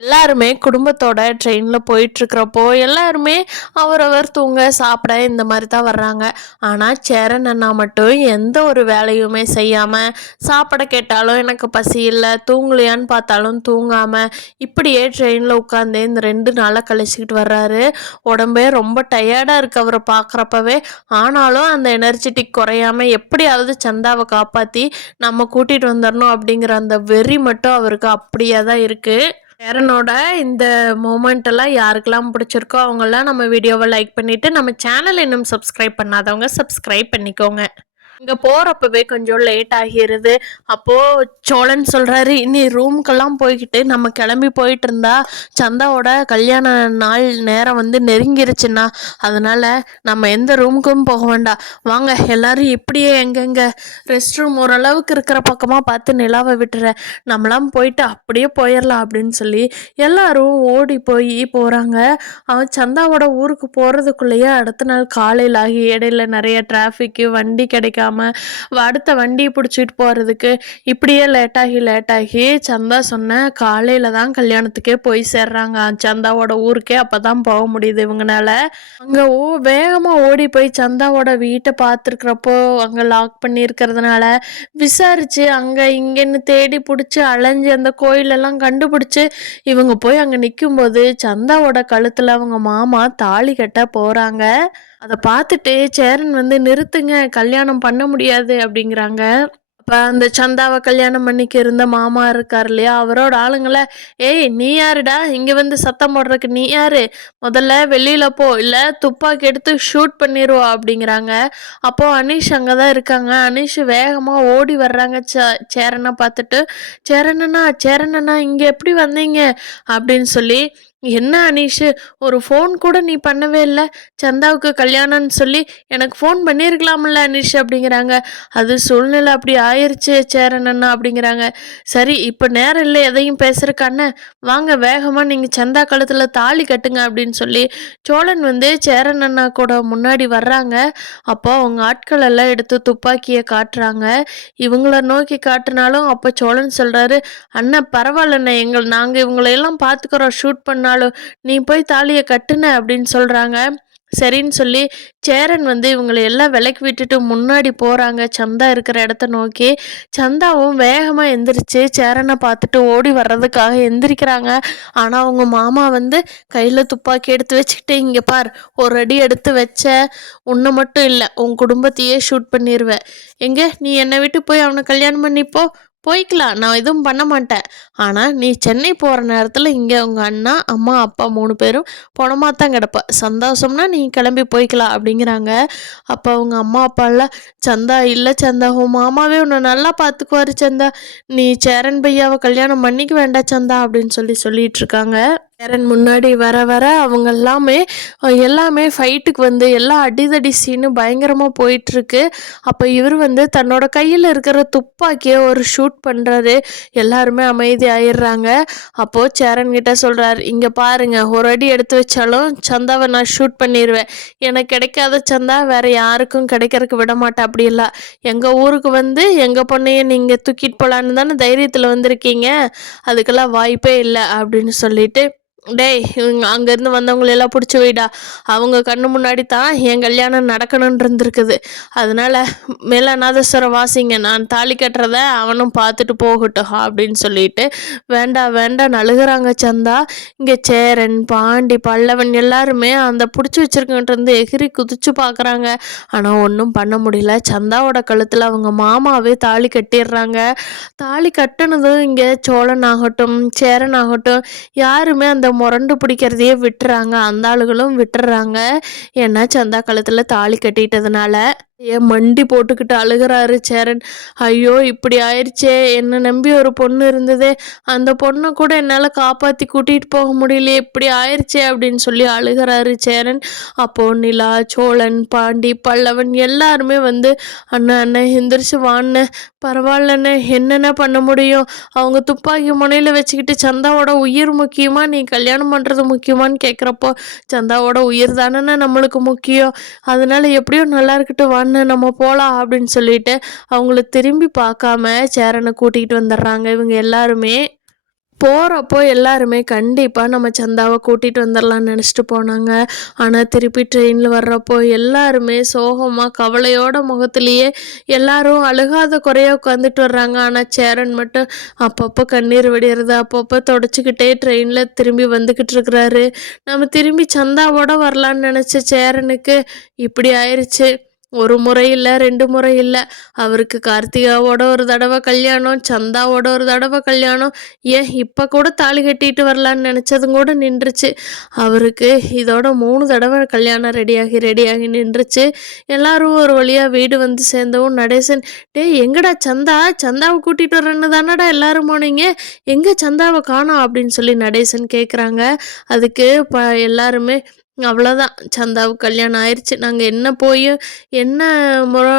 எல்லாருமே குடும்பத்தோட ட்ரெயினில் போயிட்டுருக்கிறப்போ எல்லாருமே அவரவர் தூங்க சாப்பிட இந்த மாதிரி தான் வர்றாங்க. ஆனால் சேரன் அண்ணா மட்டும் எந்த ஒரு வேலையுமே செய்யாமல், சாப்பிட கேட்டாலும் எனக்கு பசி இல்லை, தூங்கலையான்னு பார்த்தாலும் தூங்காமல் இப்படியே ட்ரெயினில் உட்காந்து இந்த 2 நாளாக கழிச்சிக்கிட்டு வர்றாரு. உடம்பே ரொம்ப டயர்டாக இருக்கு அவரை பார்க்குறப்பவே. ஆனாலும் அந்த எனர்ஜெட்டிக் குறையாமல் எப்படியாவது சந்தாவை காப்பாற்றி நம்ம கூட்டிகிட்டு வந்துடணும் அப்படிங்கிற அந்த வெறி மட்டும் அவருக்கு அப்படியே தான் இருக்குது. சேரனோட இந்த மூமெண்ட் எல்லாம் யாருக்கெல்லாம் பிடிச்சிருக்கோ அவங்கெல்லாம் நம்ம வீடியோவை லைக் பண்ணிவிட்டு, நம்ம சேனல் இன்னும் சப்ஸ்கிரைப் பண்ணாதவங்க சப்ஸ்கிரைப் பண்ணிக்கோங்க. இங்கே போகிறப்பவே கொஞ்சம் லேட் ஆகிடுது. அப்போது சோழன் சொல்கிறாரு, இனி ரூமுக்கெல்லாம் போய்கிட்டு நம்ம கிளம்பி போயிட்டு இருந்தா சந்தாவோட கல்யாண நாள் நேரம் வந்து நெருங்கிருச்சுன்னா, அதனால் நம்ம எந்த ரூமுக்கும் போக வேண்டாம், வாங்க எல்லாரும் இப்படியே எங்கெங்கே ரெஸ்ட் ரூம் ஓரளவுக்கு இருக்கிற பக்கமாக பார்த்து நிலாவை விட்டுற, நம்மளாம் போயிட்டு அப்படியே போயிடலாம் அப்படின்னு சொல்லி எல்லாரும் ஓடி போய் போகிறாங்க. அவன் சந்தாவோட ஊருக்கு போகிறதுக்குள்ளேயே அடுத்த நாள் காலையில் ஆகி இடையில நிறைய டிராஃபிக்கு, வண்டி கிடைக்காம அடுத்த வண்டியை பிடிச்சிட்டு போகிறதுக்கு இப்படியே லேட்டாகி சந்தா சொன்ன காலையில் தான் கல்யாணத்துக்கே போய் சேர்றாங்க. சந்தாவோட ஊருக்கே அப்போ தான் போக முடியுது இவங்கனால. அங்கே வேகமாக ஓடி போய் சந்தாவோட வீட்டை பார்த்துருக்குறப்போ அங்கே லாக் பண்ணியிருக்கிறதுனால விசாரித்து அங்கே இங்கேன்னு தேடி பிடிச்சி அலைஞ்சி அந்த கோயிலெல்லாம் கண்டுபிடிச்சி இவங்க போய் அங்கே நிற்கும்போது சந்தாவோட கழுத்தில் அவங்க மாமா தாலி கட்ட போகிறாங்க. அதை பார்த்துட்டு சேரன் வந்து நிறுத்துங்க, கல்யாணம் பண்ண முடியாது அப்படிங்கிறாங்க. அப்போ அந்த சந்தாவை கல்யாணம் பண்ணிக்க இருந்த மாமா இருக்கார் இல்லையா, அவரோட ஆளுங்களை, ஏய் நீ யாருடா இங்கே வந்து சத்தம் போடுறதுக்கு, நீ யாரு, முதல்ல வெளியில் போ இல்லை துப்பாக்கி எடுத்து ஷூட் பண்ணிடுவோம் அப்படிங்கிறாங்க. அப்போது அனீஷ் அங்கே தான் இருக்காங்க. அனீஷ் வேகமாக ஓடி வர்றாங்க சேரனை பார்த்துட்டு, சேரனண்ணா இங்கே எப்படி வந்தீங்க அப்படின்னு சொல்லி. என்ன அனீஷு, ஒரு ஃபோன் கூட நீ பண்ணவே இல்லை, சந்தாவுக்கு கல்யாணம்னு சொல்லி எனக்கு ஃபோன் பண்ணியிருக்கலாம்ல அனீஷ் அப்படிங்கிறாங்க. அது சூழ்நிலை அப்படி ஆயிடுச்சு சேரன் அண்ணா அப்படிங்கிறாங்க. சரி இப்போ நேரம் இல்லை எதையும் பேசுறக்கான, வாங்க வேகமாக நீங்கள் சந்தா கழுத்தில் தாலி கட்டுங்க அப்படின்னு சொல்லி சோழன் வந்து சேரன் அண்ணா கூட முன்னாடி வர்றாங்க. அப்போ அவங்க ஆட்கள் எல்லாம் எடுத்து துப்பாக்கியை காட்டுறாங்க. இவங்கள நோக்கி காட்டினாலும் அப்போ சோழன் சொல்கிறாரு, அண்ணன் பரவாயில்லண்ணே, நாங்கள் இவங்களையெல்லாம் பார்த்துக்குறோம், ஷூட் பண்ணாலும் நீ போய் தாலியை கட்டுன அப்படின்னு சொல்கிறாங்க. சரின்னு சொல்லி சேரன் வந்து இவங்களை எல்லாம் விலக்கி விட்டுட்டு முன்னாடி போகிறாங்க சந்தா இருக்கிற இடத்த நோக்கி. சந்தாவும் வேகமாக எந்திரிச்சு சேரனை பார்த்துட்டு ஓடி வர்றதுக்காக எந்திரிக்கிறாங்க. ஆனால் அவங்க மாமா வந்து கையில் துப்பாக்கி எடுத்து வச்சுக்கிட்டு, இங்கே பார், ஒரு அடி எடுத்து வச்ச உன்னை மட்டும் இல்லை உன் குடும்பத்தையே ஷூட் பண்ணிடுவேன், எங்கே நீ என்னை விட்டு போய் அவனை கல்யாணம் பண்ணிப்போ, போய்க்கலாம், நான் எதுவும் பண்ண மாட்டேன், ஆனால் நீ சென்னை போகிற நேரத்தில் இங்கே உங்கள் அண்ணா அம்மா அப்பா 3 பேரும் பணமாக தான் கிடப்ப, சந்தோஷம்னா நீ கிளம்பி போய்க்கலாம் அப்படிங்கிறாங்க. அப்போ அவங்க அம்மா அப்பாலாம், சந்தா இல்லை சந்தா, உன் மாமாவே உன்னை நல்லா பார்த்துக்குவாரு சந்தா, நீ சேரன் பையாவை கல்யாணம் பண்ணிக்க வேண்டாம் சந்தா அப்படின்னு சொல்லிட்டு இருக்காங்க. சேரன் முன்னாடி வர வர அவங்க எல்லாமே ஃபைட்டுக்கு வந்து எல்லா அடிதடி சீனு பயங்கரமாக போயிட்டுருக்கு. அப்போ இவர் வந்து தன்னோட கையில் இருக்கிற துப்பாக்கியை ஒரு ஷூட் பண்ணுறாரு. எல்லாருமே அமைதி ஆயிடுறாங்க. அப்போது சேரன் கிட்ட சொல்கிறார், இங்கே பாருங்க, ஒரு அடி எடுத்து வச்சாலும் சந்தாவை நான் ஷூட் பண்ணிடுவேன், எனக்கு கிடைக்காத சந்தா வேறு யாருக்கும் கிடைக்கிறதுக்கு விட மாட்டேன், அப்படி இல்லை எங்கள் ஊருக்கு வந்து எங்கள் பொண்ணையை நீங்கள் தூக்கிட்டு போகலான்னு தானே தைரியத்தில் வந்திருக்கீங்க, அதுக்கெல்லாம் வாய்ப்பே இல்லை அப்படின்னு சொல்லிட்டு, டேய் இவங்க அங்கேருந்து வந்தவங்களெல்லாம் பிடிச்சி வைடா, அவங்க கண்ணு முன்னாடி தான் என் கல்யாணம் நடக்கணும்னு இருந்திருக்குது, அதனால் மேலே நாதஸ்வரம் வாசிங்க, நான் தாலி கட்டுறத அவனும் பார்த்துட்டு போகட்டும் அப்படின்னு சொல்லிட்டு வேண்டாம் அழுகிறாங்க சந்தா. இங்கே சேரன் பாண்டி பல்லவன் எல்லாருமே அந்த பிடிச்சி வச்சிருக்கிட்ட இருந்து எகிரி குதிச்சு பார்க்குறாங்க. ஆனால் ஒன்றும் பண்ண முடியல. சந்தாவோட கழுத்தில் அவங்க மாமாவே தாலி கட்டிடுறாங்க. தாலி கட்டினதும் இங்கே சோழன் ஆகட்டும் சேரன் ஆகட்டும் யாருமே அந்த முரண்டு பிடிக்கிறதையே விட்டுறாங்க, அந்த ஆளுகளும் விட்டுறாங்க. ஏன்னா சந்தா கழுத்தில் தாலி கட்டிட்டதுனால. ஏன் மண்டி போட்டுக்கிட்டு அழுகிறாரு சேரன். ஐயோ இப்படி ஆயிடுச்சே, என்னை நம்பி ஒரு பொண்ணு இருந்ததே, அந்த பொண்ணை கூட என்னால் காப்பாற்றி கூட்டிகிட்டு போக முடியலையே, இப்படி ஆயிடுச்சே அப்படின்னு சொல்லி அழுகிறாரு சேரன். அப்போது நிலா, சோழன், பாண்டி, பல்லவன் எல்லாருமே வந்து அண்ணன் எந்திரிச்சு வாண்ண, பரவாயில்லண்ணே, என்னென்ன பண்ண முடியும், அவங்க துப்பாக்கி முனையில் வச்சுக்கிட்டு சந்தாவோட உயிர் முக்கியமா நீ கல்யாணம் பண்ணுறது முக்கியமானு கேட்குறப்போ, சந்தாவோட உயிர் தானே நம்மளுக்கு முக்கியம், அதனால எப்படியோ நல்லா இருக்கட்டும் வாண்ண நம்ம போகலாம் அப்படின்னு சொல்லிட்டு அவங்கள திரும்பி பார்க்காம சேரனை கூட்டிகிட்டு வந்துடுறாங்க இவங்க எல்லாருமே. போகிறப்போ எல்லாருமே கண்டிப்பாக நம்ம சந்தாவை கூட்டிகிட்டு வந்துடலான்னு நினச்சிட்டு போனாங்க. ஆனால் திருப்பி ட்ரெயினில் வர்றப்போ எல்லாருமே சோகமாக கவலையோட முகத்திலேயே எல்லாரும் அழுகாத குறைய உட்காந்துட்டு வர்றாங்க. ஆனால் சேரன் மட்டும் அப்பப்போ கண்ணீர் வடிகிறது, அப்பப்போ தொடச்சிக்கிட்டே ட்ரெயினில் திரும்பி வந்துக்கிட்டு இருக்கிறாரு. நம்ம திரும்பி சந்தாவோட வரலான்னு நினச்ச சேரனுக்கு இப்படி ஆயிடுச்சு. ஒரு முறை இல்லை, 2 முறை இல்லை, அவருக்கு கார்த்திகாவோட ஒரு தடவை கல்யாணம், சந்தாவோட ஒரு தடவை கல்யாணம், ஏன் இப்போ கூட தாலி கட்டிட்டு வரலான்னு நினச்சதும் கூட நின்றுச்சு. அவருக்கு இதோட 3 தடவை கல்யாணம் ரெடியாகி நின்றுச்சு. எல்லாரும் ஒரு வழியாக வீடு வந்து சேர்ந்தவும் நடேசன், எங்கடா சந்தாவை கூட்டிகிட்டு வரேன்னு தானடா எல்லாரும் போனீங்க, எங்கே சந்தாவை காணோம் அப்படின்னு சொல்லி நடேசன் கேட்குறாங்க. அதுக்கு எல்லாருமே அவ்வளோதான், சந்தாவுக்கு கல்யாணம் ஆயிடுச்சு, நாங்கள் என்ன போய் என்ன முறை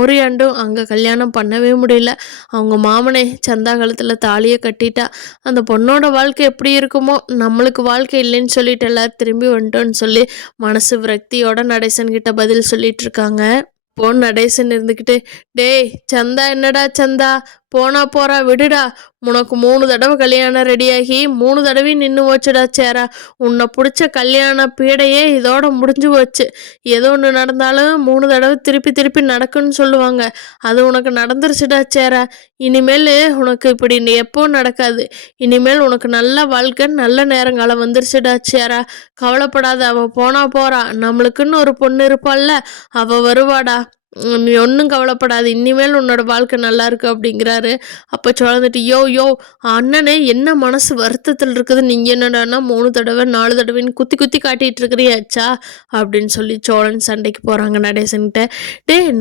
ஓரியாண்டும் அங்கே கல்யாணம் பண்ணவே முடியல, அவங்க மாமனே சந்தா காலத்தில் தாலியை கட்டிட்டா, அந்த பொண்ணோட வாழ்க்கை எப்படி இருக்குமோ, நம்மளுக்கு வாழ்க்கை இல்லைன்னு சொல்லிட்டு எல்லாரும் திரும்பி வந்துட்டோன்னு சொல்லி மனசு விரக்தியோட நடேசன்கிட்ட பதில் சொல்லிட்டு இருக்காங்க. போன் நடேசன் இருந்துக்கிட்டு, டேய் சந்தா, என்னடா சந்தா, போனா போறா விடுடா, உனக்கு 3 தடவை கல்யாணம் ரெடியாகி 3 தடவையும் நின்று போச்சுடா சேரா, உன்னை பிடிச்ச கல்யாண பீடையே இதோட முடிஞ்சு போச்சு. ஏதோ ஒன்று நடந்தாலும் 3 தடவை திருப்பி நடக்குன்னு சொல்லுவாங்க, அது உனக்கு நடந்துருச்சுடா சேரா. இனிமேல் உனக்கு இப்படி எப்பவும் நடக்காது, இனிமேல் உனக்கு நல்ல வாழ்க்கை நல்ல நேரங்காலம் வந்துருச்சுடா சேரா, கவலைப்படாத, அவள் போனா போறா, நம்மளுக்குன்னு ஒரு பொண்ணு இருப்பாள்ல, அவள் வருவாடா, நீ ஒன்றும் கவலைப்படாது, இனிமேல் உன்னோட வாழ்க்கை நல்லா இருக்கு அப்படிங்கிறாரு. அப்போ சொல்லிட்டு, யோ அண்ணனே, என்ன மனசு வருத்தத்தில் இருக்குது, நீங்கள் என்னடானா 3 தடவை 4 தடவைன்னு குத்தி காட்டிகிட்டு இருக்கிறியாச்சா அப்படின்னு சொல்லி சோழன் சண்டைக்கு போகிறாங்க நடேசன்கிட்ட.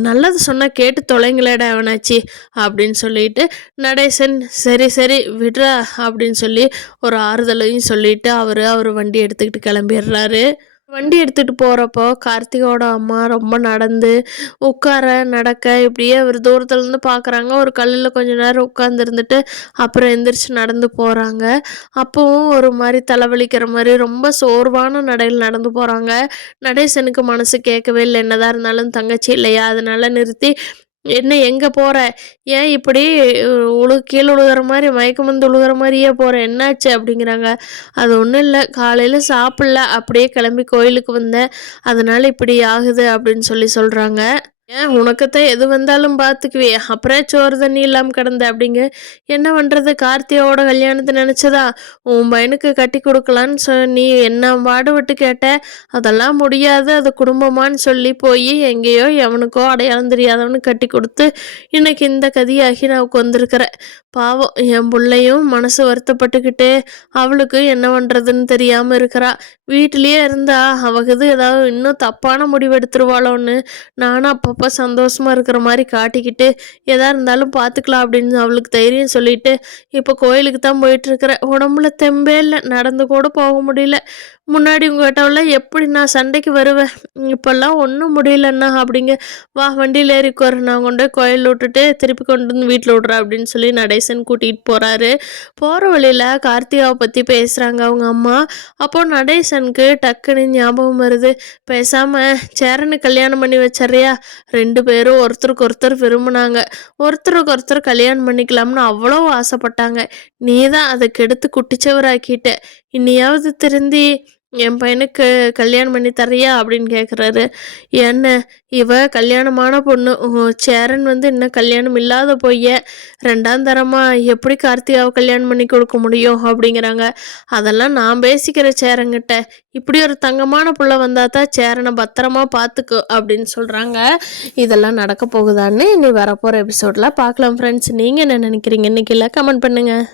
நல்லது சொன்னால் கேட்டு தொலைங்களேடா அவனாச்சி அப்படின்னு சொல்லிட்டு நடேசன், சரி விடுறா அப்படின்னு சொல்லி ஒரு ஆறுதலையும் சொல்லிட்டு அவர் வண்டி எடுத்துக்கிட்டு கிளம்பிடுறாரு. வண்டி எடுத்துகிட்டு போகிறப்போ கார்த்திகோட அம்மா ரொம்ப நடக்க இப்படியே அவர் தூரத்துலேருந்து பார்க்குறாங்க. ஒரு கல்லில் கொஞ்ச நேரம் உட்காந்துருந்துட்டு அப்புறம் எந்திரிச்சு நடந்து போகிறாங்க. அப்போவும் ஒரு மாதிரி தலைவலிக்கிற மாதிரி ரொம்ப சோர்வான நடையில் நடந்து போகிறாங்க. நடேசனுக்கு மனசு கேட்கவே இல்லை, என்னதான் இருந்தாலும் தங்கச்சி இல்லையா, அதனால நிறுத்தி, என்ன எங்கே போகிற, ஏன் இப்படி கீழே உழுகிற மாதிரி மயக்கம் வந்து உழுகிற மாதிரியே போகிற, என்னாச்சு அப்படிங்கிறாங்க. அது ஒன்றும் இல்லை, காலையில் சாப்பிடல, அப்படியே கிளம்பி கோயிலுக்கு வந்தேன், அதனால் இப்படி ஆகுது அப்படின்னு சொல்கிறாங்க. ஏன் உனக்குத்தான் எது வந்தாலும் பார்த்துக்குவே, அப்புறம் சோறு தண்ணி இல்லாமல் கிடந்த அப்படிங்க. என்ன பண்ணுறது, கார்த்தியோட கல்யாணத்தை நினச்சதா உன் பையனுக்கு கட்டி கொடுக்கலான்னு நீ என்ன பாடுபட்டு கேட்ட, அதெல்லாம் முடியாது, அது குடும்பமானு சொல்லி போய் எங்கேயோ எவனுக்கோ அடையாளம் தெரியாதவனு கட்டி கொடுத்து இன்னைக்கு இந்த கதியாகி நான் வந்திருக்கிறேன். பாவம் என் பிள்ளையும் மனசு வருத்தப்பட்டுக்கிட்டு அவளுக்கு என்ன பண்ணுறதுன்னு தெரியாமல் இருக்கிறா. வீட்டிலேயே இருந்தா அவகுது ஏதாவது இன்னும் தப்பான முடிவு எடுத்துருவாளோன்னு நானும் அப்பப்போ சந்தோஷமாக இருக்கிற மாதிரி காட்டிக்கிட்டு எதாக இருந்தாலும் பார்த்துக்கலாம் அப்படின்னு அவளுக்கு தைரியம் சொல்லிட்டு இப்போ கோயிலுக்கு தான் போயிட்டுருக்கிறேன். உடம்புல தெம்பே இல்லை, நடந்து கூட போக முடியல. முன்னாடி உங்கள்கிட்டவெல்லாம் எப்படி நான் சண்டைக்கு வருவேன், இப்போல்லாம் ஒன்றும் முடியலண்ணா அப்படிங்க. வா வண்டியில் ஏறிக்கோர், நான் கொண்டு போய் கோயிலில் விட்டுட்டு திருப்பி கொண்டு வந்து வீட்டில் விட்றேன் அப்படின்னு சொல்லி நடேசன் கூட்டிகிட்டு போகிறாரு. போகிற வழியில் கார்த்திகாவை பற்றி பேசுகிறாங்க அவங்க அம்மா. அப்போது நடேசனுக்கு டக்குன்னு ஞாபகம் வருது, பேசாமல் சேரனு கல்யாணம் பண்ணி வச்சறியா, 2 பேரும் ஒருத்தருக்கு ஒருத்தர் விரும்பினாங்க, ஒருத்தருக்கு ஒருத்தர் கல்யாணம் பண்ணிக்கலாம்னு அவ்வளோ ஆசைப்பட்டாங்க, நீ தான் அதை கெடுத்து குட்டிச்சவராக்கிட்ட, இன்னையாவது திருந்தி என் பையனுக்கு கல்யாணம் பண்ணி தரையா அப்படின்னு கேட்குறாரு. என்ன இவ கல்யாணமான பொண்ணு, சேரன் வந்து இன்னும் கல்யாணம் இல்லாத பொய்ய 2ஆம் தரமா எப்படி கார்த்திகாவை கல்யாணம் பண்ணி கொடுக்க முடியும் அப்படிங்கிறாங்க. அதெல்லாம் நான் பேசிக்கிற சேரங்கிட்ட, இப்படி ஒரு தங்கமான புள்ள வந்தால் தான் சேரனை பத்திரமா பார்த்துக்கு அப்படின்னு சொல்கிறாங்க. இதெல்லாம் நடக்க போகுதான்னு இனி வரப்போகிற எபிசோடில் பார்க்கலாம் ஃப்ரெண்ட்ஸ். நீங்கள் என்ன நினைக்கிறீங்க, இன்னைக்கு இல்லை கமெண்ட் பண்ணுங்கள்.